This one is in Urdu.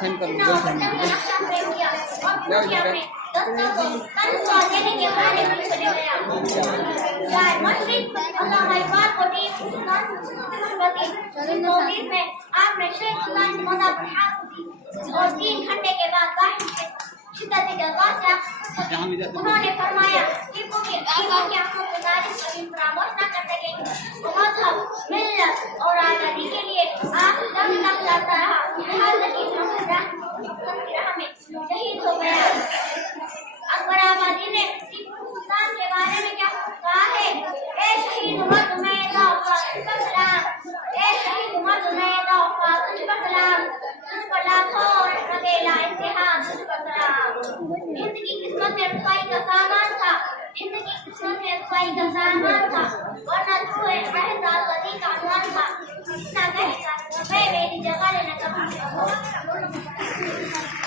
سینڈ کر نہ نقشہ فریم کیا اور پوچھا میں دوستوں کو تنخواہ دینے کے بارے میں چلے گیا جائے مشرق علامہ اقبال کو ٹیم سلطان میں آپ نے شیخ سلطان کی مدد بڑھا دی اور 3 گھنٹے کے بعد باہر شدت جذبہ سے انہوں نے فرمایا ٹیپو کی آنکھوں کو ناجس کبھی فراموش نہ کر سکیں وہ مذہب ملت اور آزادی کے لیے آپ دم تک لاتا رہا حالت کی راہ میں شہید ہو گیا اکبر آبادی نے ٹیپو سلطان کے بارے میں کیا کہا ہے اے شہید عمر تمہیں سلام اے شہید عمر تمہیں سلام تجھ پر لاکھوں رحمت لا انتہا تجھ پر سلام زندگی قسمت میں رسوائی کا سامان تھا زندگی قسمت میں رسوائی کا سامان تھا ورنہ تو محض آزادی کا عنوان تھا اتنا کہہ کر میں میری جگہ لینا چاہتا ہوں